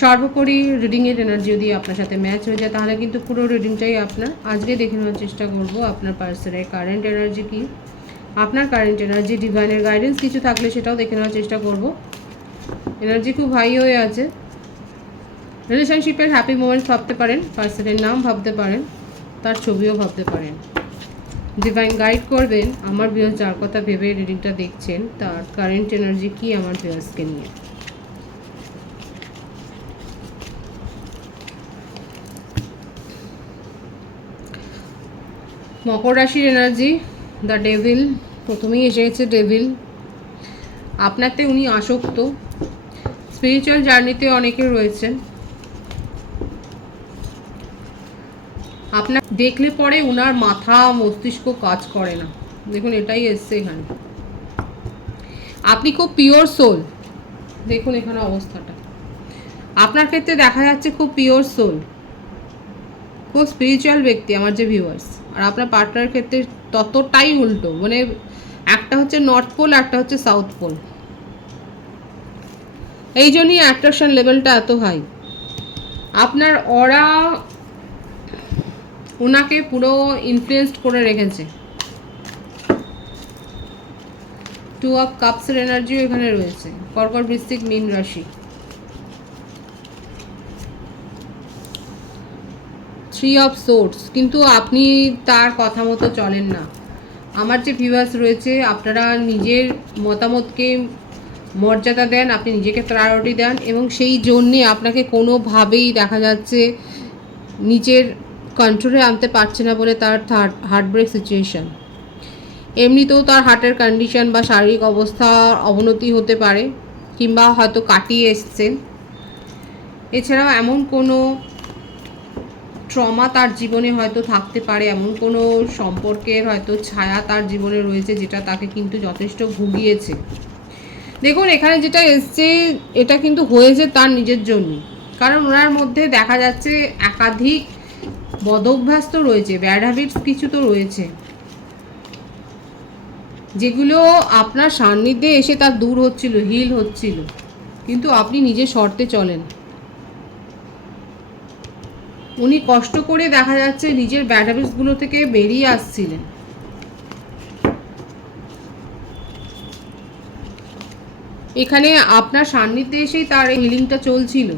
সর্বোপরি রিডিংয়ের এনার্জি যদি আপনার সাথে ম্যাচ হয়ে যায়, তাহলে কিন্তু পুরো রিডিংটাই আপনার। আজকে দেখে নেওয়ার চেষ্টা করব আপনার পার্সনের কারেন্ট এনার্জি কি। আপনার কারেন্ট এনার্জি ডিভাইনের গাইডেন্স কিছু থাকলে সেটাও দেখে নেওয়ার চেষ্টা করব। এনার্জি খুব হাই হয়ে আছে। রিলেশনশিপের হ্যাপি মোমেন্টস ভাবতে পারেন পার্সনের নাম ভাবতে পারেন, তার ছবিও ভাবতে পারেন। ডিভাইন গাইড করবেন, আমার ভিউয়ার্স যার কথা ভেবে রিডিংটা দেখছেন, তার কারেন্ট এনার্জি কি আমার ভিউয়ার্সকে নিয়ে। মকর রাশির এনার্জি দ্য ডেভিল প্রথমেই এসে গেছে ডেভিল আপনাতে উনি আসক্ত। স্পিরিচুয়াল জার্নিতে অনেকে রয়েছেন। আপনার দেখলে পরে উনার মাথা, মস্তিষ্ক কাজ করে না। দেখুন, এটাই এসছে এখানে। আপনি খুব পিওর সোল দেখুন এখানে অবস্থাটা। আপনার ক্ষেত্রে দেখা যাচ্ছে খুব পিওর সোল খুব স্পিরিচুয়াল ব্যক্তি, আমার যে ভিউয়ার্স আর আপনার পার্টনারের ক্ষেত্রে ততটাই উল্টো। মানে একটা হচ্ছে নর্থ পোল একটা হচ্ছে সাউথ পোল এই জন্যই অ্যাট্রাকশন লেভেলটা এত হাই আপনার ওরা ওনাকে পুরো ইনফ্লুয়েসড করে রেখেছে। টু অফ কাপসের এনার্জিও এখানে রয়েছে। কর্কট বৃশ্চিক মীন রাশি। থ্রি অফ সোর্স কিন্তু আপনি তার কথা মতো চলেন না। আমার যে ভিউয়ার্স রয়েছে, আপনারা নিজের মতামতকে মর্যাদা দেন, আপনি নিজেকে প্রায়োরিটি দেন এবং সেই জন্যে আপনাকে কোনোভাবেই দেখা যাচ্ছে নিজের কন্ট্রোলে আনতে পারছে না বলে তার হার্ট ব্রেক সিচুয়েশান এমনিতেও তার হার্টের কন্ডিশন বা শারীরিক অবস্থার অবনতি হতে পারে, কিংবা হয়তো কাটিয়ে এসছেন। এছাড়াও এমন কোনো ট্রমা তার জীবনে হয়তো থাকতে পারে, এমন কোনো সম্পর্কের হয়তো ছায়া তার জীবনে রয়েছে যেটা তাকে কিন্তু যথেষ্ট ভুগিয়েছে। দেখুন, এখানে যেটা এসছে, এটা কিন্তু হয়েছে তার নিজের জন্য। কারণ ওনার মধ্যে দেখা যাচ্ছে একাধিক বদভ্যাস তো রয়েছে, ব্যাড হ্যাবিটস কিছু তো রয়েছে। যেগুলো আপনার সান্নিধ্যে এসে তার দূর হচ্ছিল হিল হচ্ছিল। কিন্তু আপনি নিজে শর্তে চলেন। উনি কষ্ট করে দেখা যাচ্ছে নিজের ব্যাড হ্যাবিটসগুলো থেকে বেরিয়ে আসছিলেন। এখানে আপনার সান্নিধ্যে এসেই তার এই হিলিংটা চলছিল।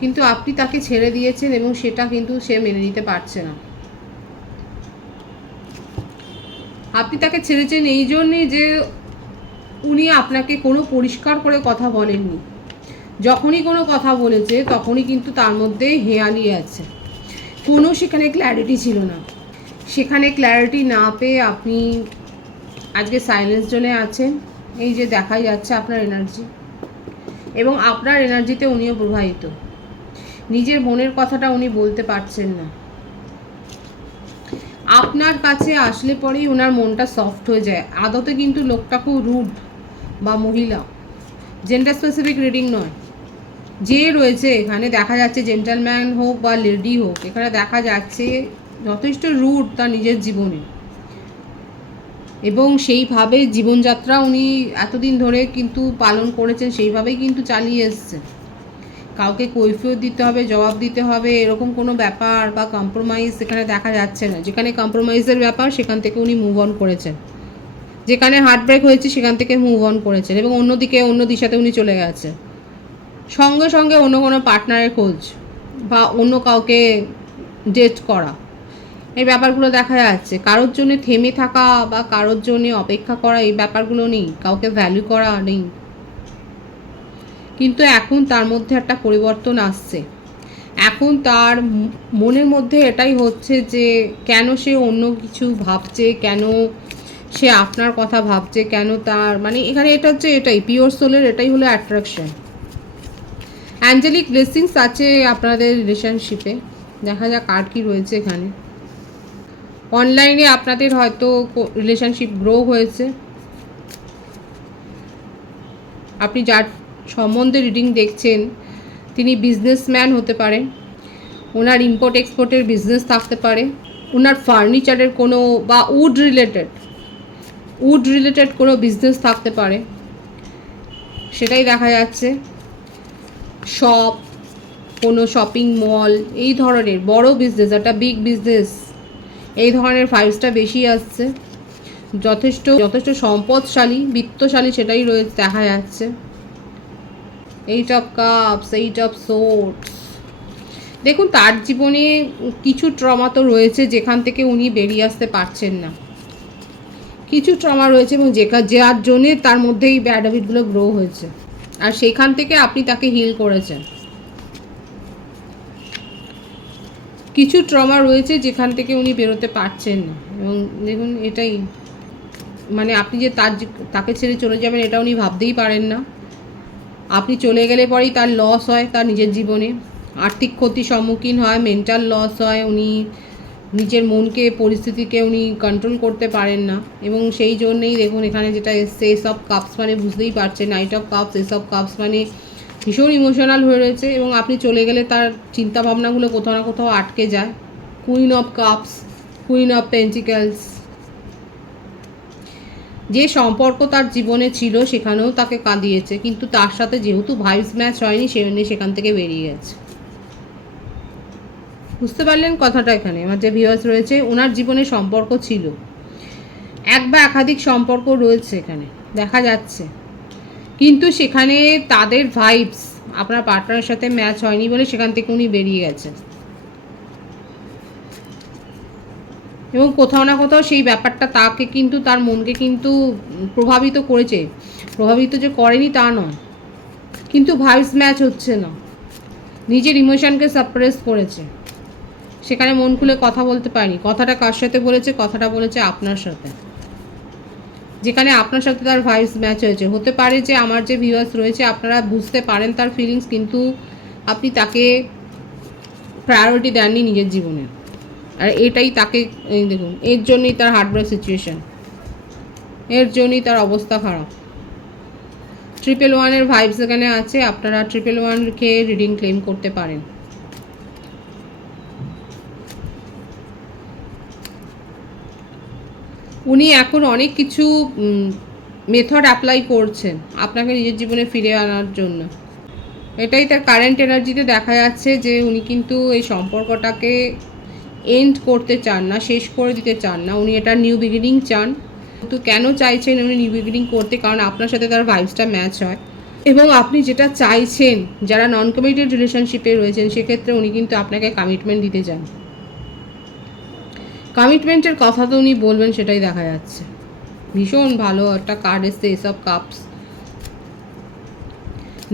কিন্তু আপনি তাকে ছেড়ে দিয়েছেন এবং সেটা কিন্তু সে মেনে নিতে পারছে না। আপনি তাকে ছেড়েছেন এই জন্যই যে উনি আপনাকে কোনো পরিষ্কার করে কথা বলেননি। যখনই কোনো কথা বলেছে, তখনই কিন্তু তার মধ্যে হেয়ালি আছে। কোনো সেখানে ক্ল্যারিটি ছিল না। সেখানে ক্ল্যারিটি না পেয়ে আপনি আজকে সাইলেন্স জোনে আছেন। এই যে দেখাই যাচ্ছে আপনার এনার্জি এবং আপনার এনার্জিতে উনিও প্রবাহিত। নিজের মনের কথাটা উনি বলতে পারছেন না। আপনার কাছে আসলে পরেই ওনার মনটা সফট হয়ে যায়। আদতে কিন্তু লোকটা খুব রুড বা মহিলা। জেন্ডার স্পেসিফিক রিডিং নয়। যে রয়েছে এখানে দেখা যাচ্ছে জেন্টালম্যান হোক বা লেডি হোক, এখানে দেখা যাচ্ছে যথেষ্ট রুট তার নিজের জীবনে। এবং সেইভাবে জীবনযাত্রা উনি এতদিন ধরে কিন্তু পালন করেছেন, সেইভাবেই কিন্তু চালিয়ে এসছেন। কাউকে কৈফিয়ত দিতে হবে, জবাব দিতে হবে, এরকম কোনো ব্যাপার বা কম্প্রোমাইজ সেখানে দেখা যাচ্ছে না। যেখানে কম্প্রোমাইজের ব্যাপার, সেখান থেকে উনি মুভ অন করেছেন। যেখানে হার্ট ব্রেক হয়েছে, সেখান থেকে মুভ অন করেছেন এবং অন্যদিকে, অন্য দিশাতে উনি চলে গেছে সঙ্গে সঙ্গে অন্য কোনো পার্টনারের খোঁজ বা অন্য কাউকে ডেট করা। এই ব্যাপারগুলো দেখা যাচ্ছে। কারোর জন্য থেমে থাকা বা কারোর জন্য অপেক্ষা করা এই ব্যাপারগুলো নেই। কাউকে ভ্যালু করা নেই। কিন্তু এখন তার মধ্যে একটা পরিবর্তন আসছে। এখন তার মনের মধ্যে এটাই হচ্ছে যে, কেন সে অন্য কিছু ভাবছে? কেন সে আপনার কথা ভাবছে? কেন তার মানে এখানে এটা হচ্ছে এটাই। পিওর সোলের এটাই হলো অ্যাট্রাকশন অ্যাঞ্জেলিক ব্লেসিংস আছে আপনাদের রিলেশনশিপে দেখা যাক আর কি রয়েছে এখানে। অনলাইনে আপনাদের হয়তো রিলেশনশিপ গ্রো হয়েছে। আপনি যার সম্বন্ধে রিডিং দেখছেন, তিনি বিজনেসম্যান হতে পারেন ওনার ইম্পোর্ট এক্সপোর্টের বিজনেস থাকতে পারে। ওনার ফার্নিচারের কোনো বা উড রিলেটেড উড রিলেটেড কোনো বিজনেস থাকতে পারে। সেটাই দেখা যাচ্ছে। শপ কোনো শপিং মল এই ধরনের, বড় বিজনেস একটা বিগ বিজনেস এই ধরনের ফাইভসটা বেশি আসছে। যথেষ্ট যথেষ্ট সম্পদশালী, বিত্তশালী সেটাই রয়েছে দেখা যাচ্ছে। Eight of cups eight of swords দেখুন, তার জীবনে কিছু ট্রমা তো রয়েছে, যেখান থেকে উনি বেরিয়ে আসতে পারছেন না। কিছু ট্রমা রয়েছে এবং যেখান যার জন্যে তার মধ্যে এই ব্যাড হ্যাবিটগুলো গ্রো হয়েছে। আর সেখান থেকে আপনি তাকে হিল করেছেন। কিছু ট্রমা রয়েছে যেখান থেকে উনি বেরোতে পারছেন না। এবং দেখুন এটাই মানে আপনি যে তার তাকে ছেড়ে চলে যাবেন এটা উনি ভাবতেই পারেন না। আপনি চলে গেলে পরেই তার লস হয় তার নিজের জীবনে। আর্থিক ক্ষতির সম্মুখীন হয় মেন্টাল লস হয়, উনি নিজের মনকে, পরিস্থিতিকে উনি কন্ট্রোল করতে পারেন না। এবং সেই জন্যেই দেখুন এখানে যেটা এসছে এসব কাপস মানে বুঝতেই পারছেন নাইট অফ কাপস এসব কাপস মানে ভীষণ ইমোশনাল হয়ে রয়েছে এবং আপনি চলে গেলে তার চিন্তাভাবনাগুলো কোথাও না কোথাও আটকে যায়। Queen of cups queen of pentacles যে সম্পর্ক তার জীবনে ছিল সেখানেও তাকে কাঁদিয়েছে, কিন্তু তার সাথে যেহেতু ভাইস ম্যাচ হয়নি সেজন্য সেখান থেকে বেরিয়ে গেছে। বুঝতে পারলেন কথাটা এখানে, আমার যে ভিউয়ার্স রয়েছে ওনার জীবনে সম্পর্ক ছিল। এক বা একাধিক সম্পর্ক রয়েছে এখানে, দেখা যাচ্ছে। কিন্তু সেখানে তাদের ভাইবস আপনার পার্টনারের সাথে ম্যাচ হয়নি বলে সেখান থেকে উনি বেরিয়ে গেছে এবং কোথাও না কোথাও সেই ব্যাপারটা তাকে কিন্তু, তার মনকে কিন্তু প্রভাবিত করেছে। প্রভাবিত যে করেনি তা নয়। কিন্তু ভাইবস ম্যাচ হচ্ছে না। নিজের ইমোশনকে সাপ্রেস করেছে। সেখানে মন খুলে কথা বলতে পারেনি। কথাটা কার সাথে বলেছে? কথাটা বলেছে আপনার সাথে। যেখানে আপনার সাথে তার ভাইস ম্যাচ হয়েছে। হতে পারে যে আমার যে ভিউয়ার্স রয়েছে, আপনারা বুঝতে পারেন তার ফিলিংস কিন্তু আপনি তাকে প্রায়োরিটি দেননি নিজের জীবনে। আর এটাই তাকে দেখুন, এর জন্যই তার হার্টব্রেক সিচুয়েশন এর জন্যই তার অবস্থা খারাপ। ট্রিপল ওয়ানের ভাইবস এখানে আছে। আপনারা ট্রিপল ওয়ানকে রিডিং ক্লেম করতে পারেন। উনি এখন অনেক কিছু মেথড অ্যাপ্লাই করছেন আপনাকে নিজের জীবনে ফিরে আনার জন্য। এটাই তার কারেন্ট এনার্জিতে দেখা যাচ্ছে যে উনি কিন্তু এই সম্পর্কটাকে এন্ড করতে চান না, শেষ করে দিতে চান না। উনি এটা নিউ বিগিনিং চান। কিন্তু কেন চাইছেন উনি নিউ বিগিনিং করতে? কারণ আপনার সাথে তার ভাইবসটা ম্যাচ হয়। এবং আপনি যেটা চাইছেন, যারা নন কমিটেড রিলেশনশিপে রয়েছেন, সেক্ষেত্রে উনি কিন্তু আপনাকে কমিটমেন্ট দিতে চান। কমিটমেন্টের কথা তো উনি বলবেন, সেটাই দেখা যাচ্ছে। ভীষণ ভালো, একটা কার্ড এসছে, এসব কাপস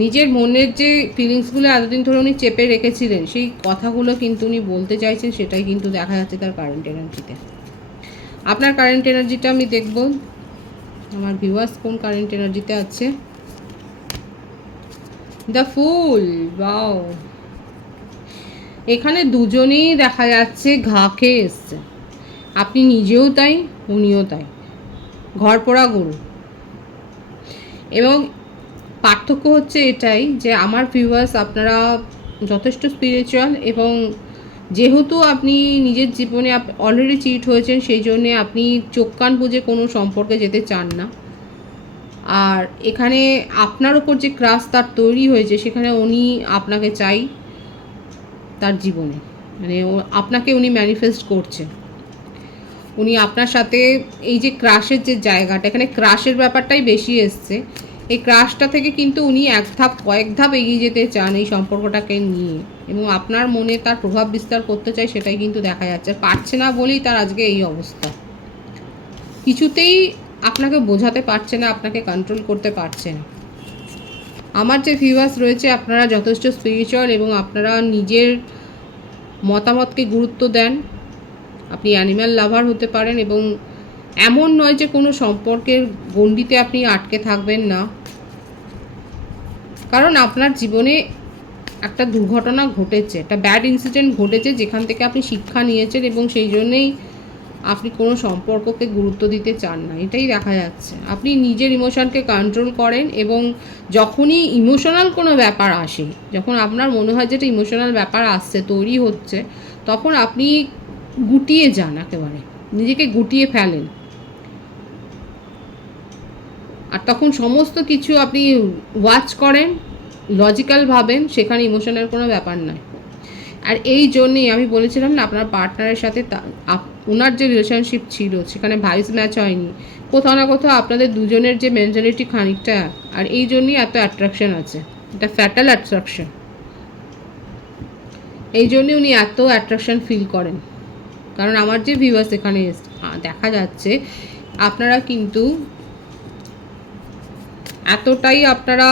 নিজের মনের যে ফিলিংসগুলো এতদিন ধরে উনি চেপে রেখেছিলেন, সেই কথাগুলো কিন্তু উনি বলতে চাইছেন, সেটাই কিন্তু দেখা যাচ্ছে তার কারেন্ট এনার্জিতে আপনার কারেন্ট এনার্জিটা আমি দেখব। আমার ভিউয়ার্স কোন কারেন্ট এনার্জিতে আছে? দ্য ফুল বাও এখানে দুজনেই দেখা যাচ্ছে, ঘা খেয়ে এসছে। আপনি নিজেও তাই, উনিও তাই। ঘর পোড়া গরু। এবং পার্থক্য হচ্ছে এটাই যে আমার ভিউয়ার্স আপনারা যথেষ্ট স্পিরিচুয়াল এবং যেহেতু আপনি নিজের জীবনে অলরেডি চিট হয়েছেন, সেই জন্যে আপনি চোখ কান বুঝে কোনো সম্পর্কে যেতে চান না। আর এখানে আপনার ওপর যে ক্রাশ তার তৈরি হয়েছে, সেখানে উনি আপনাকে চাই তার জীবনে। মানে আপনাকে উনি ম্যানিফেস্ট করছে উনি আপনার সাথে এই যে ক্রাশের যে জায়গাটা, এখানে ক্রাশের ব্যাপারটাই বেশি এসছে। এই ক্রাশটা থেকে কিন্তু উনি এক ধাপ, কয়েক ধাপ এগিয়ে যেতে চান এই সম্পর্কটাকে নিয়ে। এবং আপনার মনে তার প্রভাব বিস্তার করতে চাই সেটাই কিন্তু দেখা যাচ্ছে। পারছে না বলেই তার আজকে এই অবস্থা। কিছুতেই আপনাকে বোঝাতে পারছে না, আপনাকে কন্ট্রোল করতে পারছে না। আমার যে ভিউয়ার্স রয়েছে, আপনারা যথেষ্ট স্পিরিচুয়াল এবং আপনারা নিজের মতামতকে গুরুত্ব দেন। আপনি অ্যানিম্যাল লাভার হতে পারেন এবং এমন নয় যে কোনো সম্পর্কের গণ্ডিতে আপনি আটকে থাকবেন না। কারণ আপনার জীবনে একটা দুর্ঘটনা ঘটেছে, একটা ব্যাড ইনসিডেন্ট ঘটেছে যেখান থেকে আপনি শিক্ষা নিয়েছেন এবং সেই জন্যেই আপনি কোনো সম্পর্ককে গুরুত্ব দিতে চান না। এটাই দেখা যাচ্ছে। আপনি নিজের ইমোশনকে কন্ট্রোল করেন এবং যখনই ইমোশনাল কোনো ব্যাপার আসে, যখন আপনার মনে হয় যে যেটা ইমোশনাল ব্যাপার আসছে, তৈরি হচ্ছে, তখন আপনি গুটিয়ে যান একেবারে, নিজেকে গুটিয়ে ফেলেন। আর তখন সমস্ত কিছু আপনি ওয়াচ করেন লজিক্যাল ভাবেন, সেখানে ইমোশনের কোনো ব্যাপার নয়। আর এই জন্যেই আমি বলেছিলাম না, আপনার পার্টনারের সাথে ওনার যে রিলেশনশিপ ছিল, সেখানে ভাইস ম্যাচ হয়নি। কোথাও না কোথাও আপনাদের দুজনের যে মেন্টালিটি খানিকটা, আর এই জন্যই এত অ্যাট্রাকশন আছে। এটা ফ্যাটাল অ্যাট্রাকশন এই জন্যই উনি এত অ্যাট্রাকশন ফিল করেন। কারণ আমার যে ভিউয়ার্স এখানে দেখা যাচ্ছে, আপনারা কিন্তু এতটাই আপনারা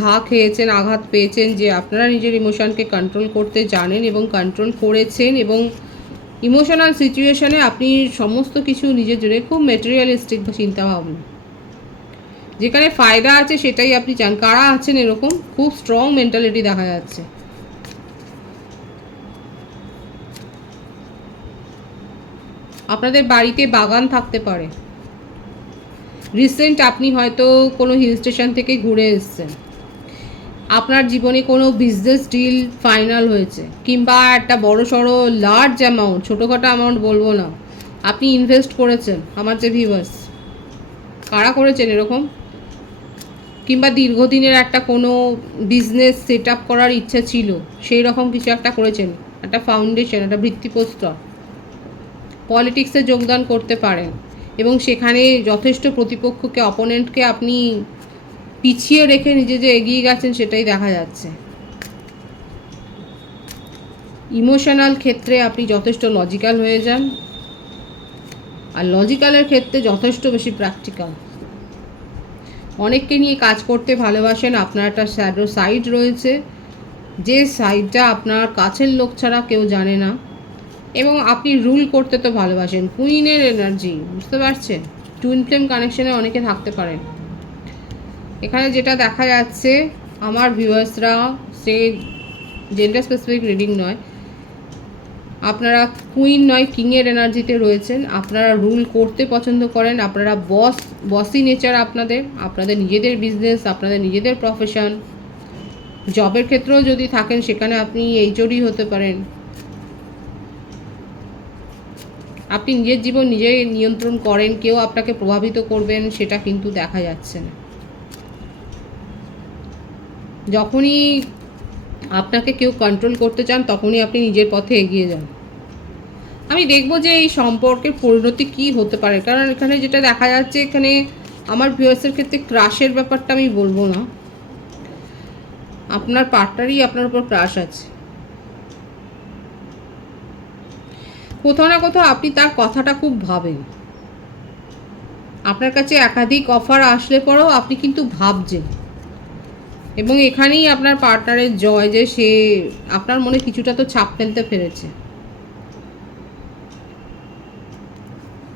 ঘা খেয়েছেন, আঘাত পেয়েছেন যে আপনারা নিজের ইমোশনকে কন্ট্রোল করতে জানেন এবং কন্ট্রোল করেছেন এবং ইমোশনাল সিচুয়েশনে আপনি সমস্ত কিছু নিজের জন্য খুব মেটেরিয়ালিস্টিক চিন্তা ভাবনা যেখানে ফায়দা আছে সেটাই আপনি চান। কারা আছেন এরকম? খুব স্ট্রং মেন্টালিটি দেখা যাচ্ছে। আপনাদের বাড়িতে বাগান থাকতে পারে। রিসেন্ট আপনি হয়তো কোনো হিল স্টেশন থেকে ঘুরে এসেছেন। আপনার জীবনে কোনো বিজনেস ডিল ফাইনাল হয়েছে কিংবা একটা বড় সড়ো লার্জ অ্যামাউন্ট ছোটোখাটো অ্যামাউন্ট বলব না। আপনি ইনভেস্ট করেছেন, আমার যে ভিভার্স কারা করেছেন এরকম? কিংবা দীর্ঘদিনের একটা কোনো বিজনেস সেট আপ করার ইচ্ছা ছিল, সেই রকম কিছু একটা করেছেন, একটা ফাউন্ডেশন একটা ভিত্তিপ্রস্তর। পলিটিক্সে যোগদান করতে পারেন এবং সেখানে যথেষ্ট প্রতিপক্ষকে অপোনেন্টকে আপনি পিছিয়ে রেখে নিজে যে এগিয়ে গেছেন সেটাই দেখা যাচ্ছে। ইমোশনাল ক্ষেত্রে আপনি যথেষ্ট লজিক্যাল হয়ে যান আর লজিক্যালের ক্ষেত্রে যথেষ্ট বেশি প্র্যাকটিক্যাল অনেককে নিয়ে কাজ করতে ভালোবাসেন আপনার একটা শ্যাডো সাইড রয়েছে। যে সাইডটা আপনার কাছের লোক ছাড়া কেউ জানে না। এবং আপনি রুল করতে তো ভালোবাসেন। কুইনের এনার্জি বুঝতে পারছেন? টুইন ফ্লেম কানেকশনে অনেকে থাকতে পারেন। এখানে যেটা দেখা যাচ্ছে, আমার ভিউয়ার্সরা সে জেন্ডার স্পেসিফিক রিডিং নয়, আপনারা কুইন নয় কিংয়ের এনার্জিতে রয়েছেন, আপনারা রুল করতে পছন্দ করেন, আপনারা বস বসি নেচার আপনাদের আপনাদের নিজেদের বিজনেস আপনাদের নিজেদের প্রফেশন জবের ক্ষেত্রেও যদি থাকেন, সেখানে আপনি এইচওডি হতে পারেন। আপনি নিজের জীবন নিজে নিয়ন্ত্রণ করেন, কেউ আপনাকে প্রভাবিত করবেন, সেটা কিন্তু দেখা যাচ্ছে না। যখনই আপনাকে কেউ কন্ট্রোল করতে চান, তখনই আপনি নিজের পথে এগিয়ে যান। আমি দেখব যে এই সম্পর্কের পরিণতি কি হতে পারে। কারণ এখানে যেটা দেখা যাচ্ছে, এখানে আমার ভিউয়ার্সের ক্ষেত্রে ক্রাশের ব্যাপারটা আমি বলব না। আপনার পার্টনারই আপনার উপর ক্রাশ আছে। কোথাও না কোথাও আপনি তার কথাটা খুব ভাবেন। আপনার কাছে একাধিক অফার আসলে পরেও আপনি কিন্তু ভাবছেন। এবং এখানেই আপনার পার্টনারের জয় যে সে আপনার মনে কিছুটা তো ছাপ ফেলতে পেরেছে।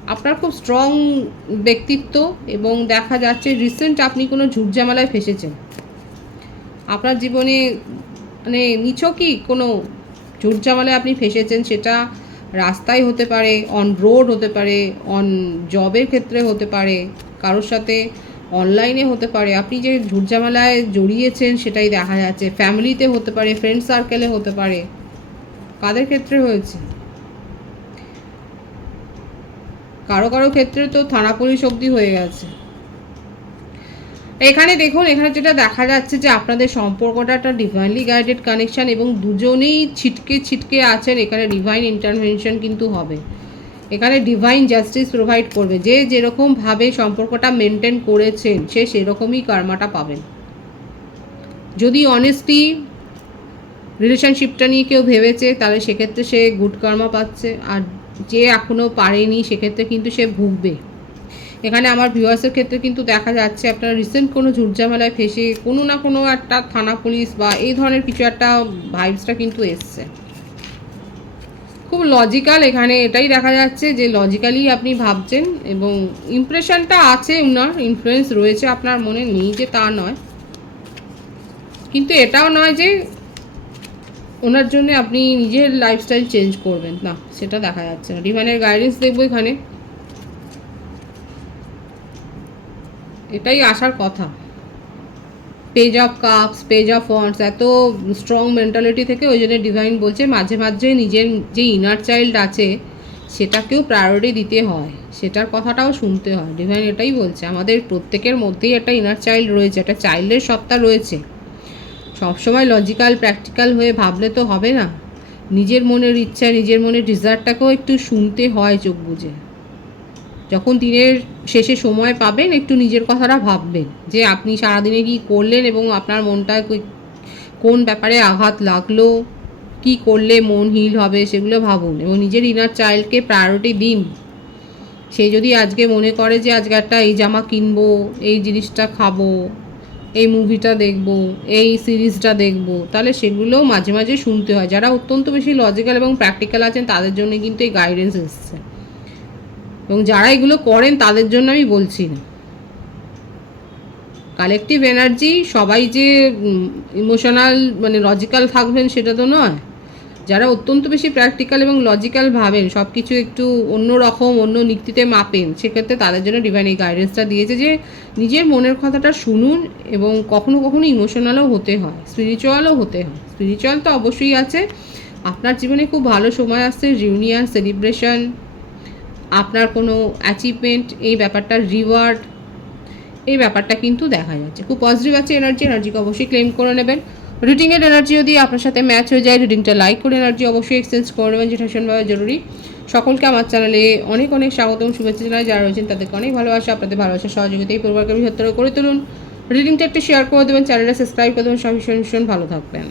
আপনার খুব স্ট্রং ব্যক্তিত্ব এবং দেখা যাচ্ছে রিসেন্ট আপনি কোনো ঝুটঝামেলায় ফেসেছেন। আপনার জীবনে মানে নিছকই কোনো ঝুটঝামেলায় আপনি ফেসেছেন সেটা রাস্তায় হতে পারে অন রোড হতে পারে অন জবের ক্ষেত্রে হতে পারে, কারোর সাথে অনলাইনে হতে পারে। আপনি যে ঝুটঝামেলায় জড়িয়েছেন, সেটাই দেখা যাচ্ছে। ফ্যামিলিতে হতে পারে ফ্রেন্ড সার্কেলে হতে পারে। কাদের ক্ষেত্রে হয়েছে? কারও কারও ক্ষেত্রে তো থানা পুলিশ অবধি হয়ে গেছে। এখানে দেখুন, এখানে যেটা দেখা যাচ্ছে যে আপনাদের সম্পর্কটা একটা ডিভাইনলি গাইডেড কানেকশন এবং দুজনেই ছিটকে ছিটকে আছেন, এখানে ডিভাইন ইন্টারভেনশন কিন্তু হবে। এখানে ডিভাইন জাস্টিস প্রোভাইড করবে। যে যেরকমভাবে সম্পর্কটা মেনটেন করেছেন, সে সেরকমই কর্মাটা পাবেন। যদি অনেস্টি রিলেশনশিপটা নিয়ে কেউ ভেবেছে, তাহলে সেক্ষেত্রে সে গুড কর্মা পাচ্ছে। আর যে এখনও পারেনি, সেক্ষেত্রে কিন্তু সে ভুগবে। এখানে আমার ভিউয়ার্সের ক্ষেত্রে কিন্তু দেখা যাচ্ছে আপনারা রিসেন্ট কোনো ঝুটঝামেলায় ফেসে কোনো না কোনো একটা থানা পুলিশ বা এই ধরনের কিছু একটা ভাইবসটা কিন্তু এসছে। খুব লজিক্যাল এখানে এটাই দেখা যাচ্ছে যে লজিক্যালি আপনি ভাবছেন এবং ইমপ্রেশনটা আছে উনার ইনফ্লুয়েন্স রয়েছে আপনার মনে, নেই যে তা নয়। কিন্তু এটাও নয় যে ওনার জন্য আপনি নিজের লাইফস্টাইল চেঞ্জ করবেন, না, সেটা দেখা যাচ্ছে না। ডিভাইনের গাইডেন্স দেখব এখানে। এটাই আসার কথা। Page of cups page of fonts এত স্ট্রং মেন্টালিটি থেকে ওই জন্য ডিভাইন বলছে, মাঝে মাঝে নিজের যে ইনার চাইল্ড আছে, সেটাকেও প্রায়োরিটি দিতে হয়। সেটার কথাটাও শুনতে হয়। ডিভাইন এটাই বলছে। আমাদের প্রত্যেকের মধ্যেই একটা ইনার চাইল্ড রয়েছে, একটা চাইল্ডের সত্তা রয়েছে। সবসময় লজিক্যাল প্র্যাকটিক্যাল হয়ে ভাবলে তো হবে না। নিজের মনের ইচ্ছা, নিজের মনের ডিজায়ারটাকেও একটু শুনতে হয় চোখ বুঝে যখন দিনের শেষে সময় পাবেন, একটু নিজের কথাটা ভাববেন যে আপনি সারাদিনে কি করলেন এবং আপনার মনটা কোন ব্যাপারে আঘাত লাগল, কি করলে মন হিল হবে সেগুলো ভাবুন এবং নিজের ইনার চাইল্ডকে প্রায়োরিটি দিন। সে যদি আজকে মনে করে যে আজকে একটা এই জামা কিনবো, এই জিনিসটা খাব, এই মুভিটা দেখব, এই সিরিজটা দেখব, তাহলে সেগুলোও মাঝে মাঝে শুনতে হয়। যারা অত্যন্ত বেশি লজিক্যাল এবং প্র্যাকটিক্যাল আছেন, তাদের জন্য কিন্তু এই গাইডেন্স এসছে। এবং যারা এগুলো করেন, তাদের জন্য আমি বলছি না। কালেকটিভ এনার্জি সবাই যে ইমোশনাল মানে লজিক্যাল থাকবেন সেটা তো নয়। যারা অত্যন্ত বেশি প্র্যাকটিক্যাল এবং লজিক্যাল ভাবেন সব কিছু একটু অন্য রকম, অন্য নীতিতে মাপেন, সেক্ষেত্রে তাদের জন্য ডিভাইন এই গাইডেন্সটা দিয়েছে যে, নিজের মনের কথাটা শুনুন এবং কখনো কখনো ইমোশনালও হতে হয় স্পিরিচুয়ালও হতে হয়। স্পিরিচুয়াল তো অবশ্যই আছে। আপনার জীবনে খুব ভালো সময় আসছে রিউনিয়ন সেলিব্রেশন আপনার কোনো অ্যাচিভমেন্ট এই ব্যাপারটার রিওয়ার্ড এই ব্যাপারটা কিন্তু দেখা যাচ্ছে। খুব পজিটিভ আছে এনার্জি এনার্জিকে অবশ্যই ক্লেম করে নেবেন। রিডিংয়ের এনার্জি যদি আপনার সাথে ম্যাচ হয়ে যায়। রিডিংটা লাইক করে এনার্জি অবশ্যই এক্সচেঞ্জ করে নেবেন, যেটা ভীষণভাবে জরুরি। সকলকে আমার চ্যানেলে অনেক অনেক স্বাগতম শুভেচ্ছা জানাই। যারা রয়েছেন তাদেরকে অনেক ভালোবাসা। আপনাদের ভালোবাসা সহযোগিতা এই পরিবারকে বৃহত্তর করে তুলুন। রিডিংটা একটু শেয়ার করে দেবেন চ্যানেলটা সাবস্ক্রাইব করে দেবেন। সব ভীষণ ভীষণ ভালো থাকবেন।